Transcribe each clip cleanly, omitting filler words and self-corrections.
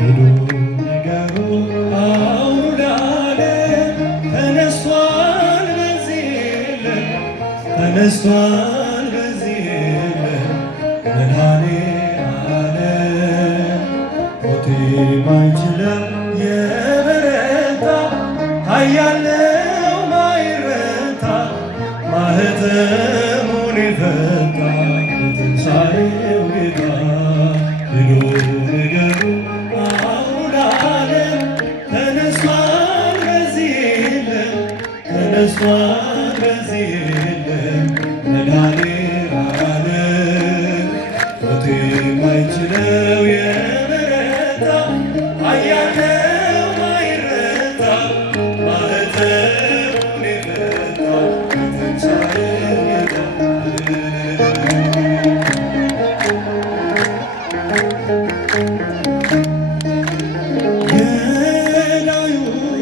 ሂዱ ንገሩ አውሩ ለዓለም ተነስቷል በዚህ የለም ተነስቷል በዚህ የለም መድኃኔዓለም ሞት የማይችለው የበረታ ኃያል ነው ማይረታ ማኅተሙን የፈታ የትንሣኤው ጌታ ሂዱ ንገሩ አውሩ ለዓለም ተነስቷል በዚህ የለም ተነስቷል በዚህ የለም መድኃኔዓለም ሞት የማይችለው የበረታ ኃያል ነው ማይረታ ማኅተሙን የፈታ የትንሣኤው ጌታ ገዳዩ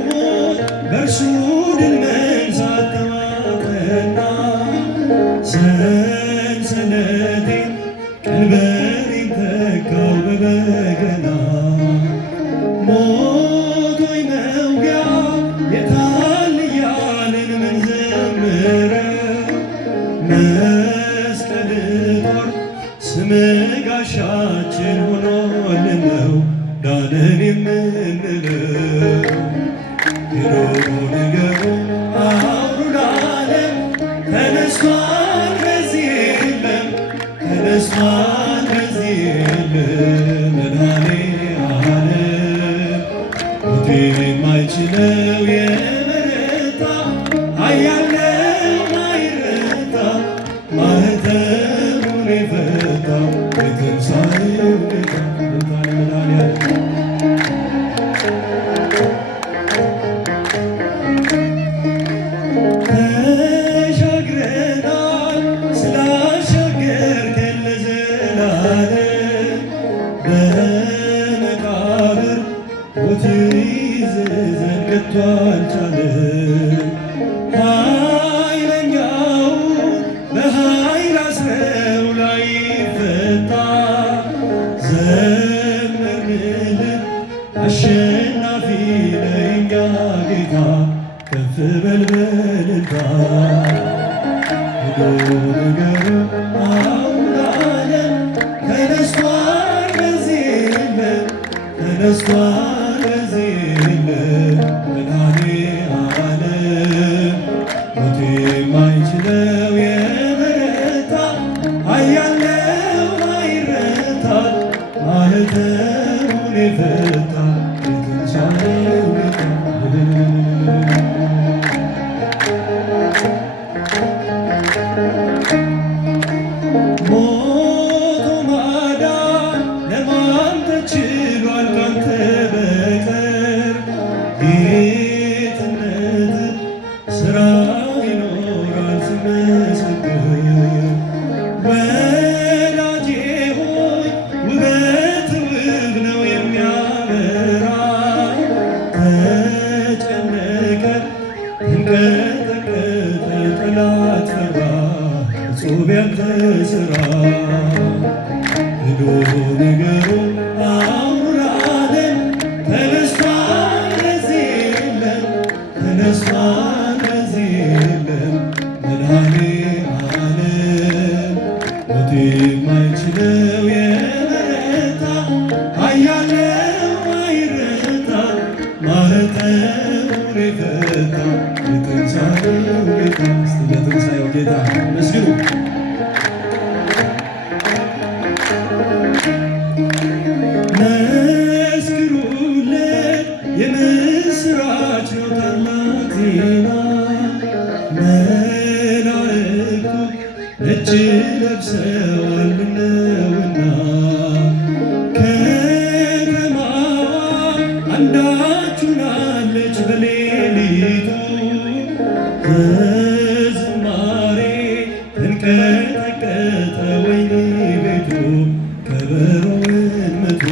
ሞት በእርሱ ድል መንሣት ተዋጠና ሰንሰለቴን ቀንበሬን ተካው በበገና ሞት ሆይ መውጊያ የታል እያልን ምንዘምረው መስቀል ጦር ስም ጋሻችን ሆኖልን ነው ዳንን የምንለው ሂዱ ንገሩ አውሩ ለዓለም ተነስቷል በዚህ የለም ተነስቷል በዚህ የለም መድኃኔዓለም ሞት የማይችለው የበረታ ኃያል ነው ማይረታ ማኅተሙን የፈታ የትንሣኤው ጌታ መድኃኔዓለም ተሻግረናል ስላሻገርከን ለዘላለም በመቃብር ሞት ይዘን ከቶ አልቻለም ኃይለኛውን በኃይል አስረው ላይፈታ ዘመርንልህ አሸናፊ ለእኛ ጌታ ከፍ በል በእልልታ ሂዱ ንገሩ አውሩ ለዓለም ተነስቷል በዚህ የለም ተነስቷል በዚህ የለም መድኃኔዓለም ሞት የማይችለው የበረታ ኃያል ነው ማይረታ ማኅተሙን የፈታ የትንሣኤው ጌታ ሞቶ ማዳን ለማን ተችሏል ካንተ በቀር ጌትነትህ ሥራ ይኖራል ሲመሰገን ወዳጄ ሆይ ውበት ውብ ነው የሚያበራ ተጨነቀ ተንቀጠቀጠ ጠላት ፈራ እጹብ ያንተ ሥራ ሂዱ ንገሩ አውሩ ለዓለም ተነስቷል በዚህ የለም ተነስቷል በዚህ የለም መድኃኔዓለም ሞት የማይችለው የበረታ ኃያል ነው ማይረታ ማኅተሙን የፈታ የትንሣኤው ጌታ እስቲ ለትንሣኤው ጌታ መስግኑ መስክሩለት የምስራች ነው ታላቅ ዜና መላእክቱ ነጭ ለብሰዋልነውና ከተማዋ አንዳች ሆናለች በሌሊቱ በዝማሬ ተንቀጠቀጠ ወይኒ ቤቱ ከበሮውን መቶ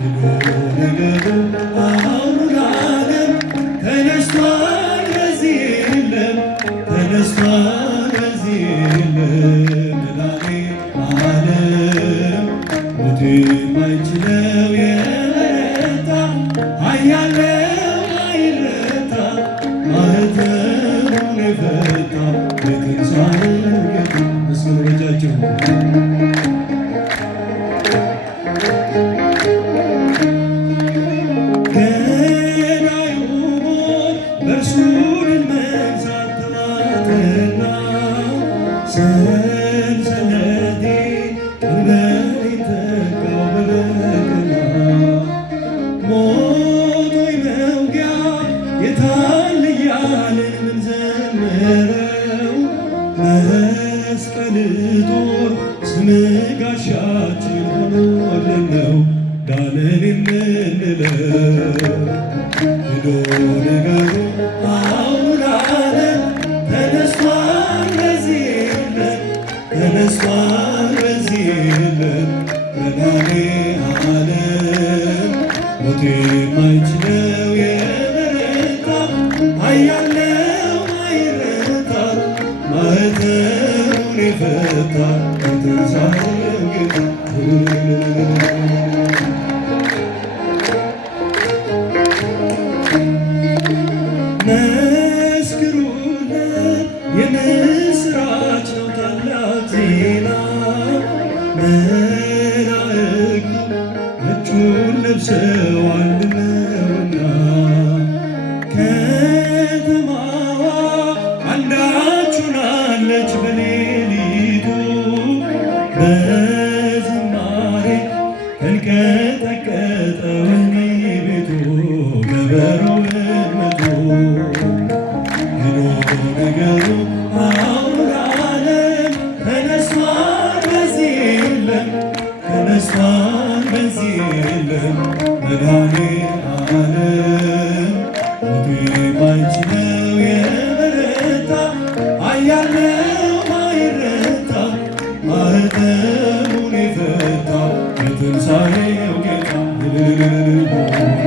ሂዱ ንገሩ አውሩ ለዓለም ተነስቷል በዚህ የለም ተነስቷል በዚህ የለም መድኃኔዓለም ሞት የማይችለው የበረታ ኃያል ነው ማይረታ ማኅተሙን የፈታ የትንሣኤው ጌታ መስቀል በእጃቸው ገዳዩ ሞት በእርሱ ድል መንሣት ተማጠና ሰንሰለቴ ቀንበሬን ተካው በበገና ሞት ሆይ መውጊያ የታል እያልን ምንዘምረው መስቀል ጦር ስምህ ጋሻችን ሆኖልን ነው ዳንን የምንለው ሄዶ ነገሩ አሁን አለ ተነስቷል በዚህ የለም ተነስቷል በዚህ የለም መድኃኔዓለም ሞት የማይችለው የበረታ ኃያል ነው ማይረታ ማኅተሙን የፈታ የትንሣኤው ጌታ መስክሩለት የምስራች ነው ታላቅ ዜና መላእክቱ ነጩን ለብሰው አንድ ነውና ከተማዋ አንዳች ሆናለች በሌሊቱ በዝማሬ ተንቀጠቀጠ ወህኒ ቤቱ ከበሮ መቱ ሄዶ ነገሩ አሁን ዓለም ተነስቷል በዚህ የለም ተነስቷል በዚህ የለም መድኃኔዓለም ሞት የማይችለው የበረታ ኃያል ነው ማይረታ ማኅተሙን የፈታ የትንሣኤው ጌታ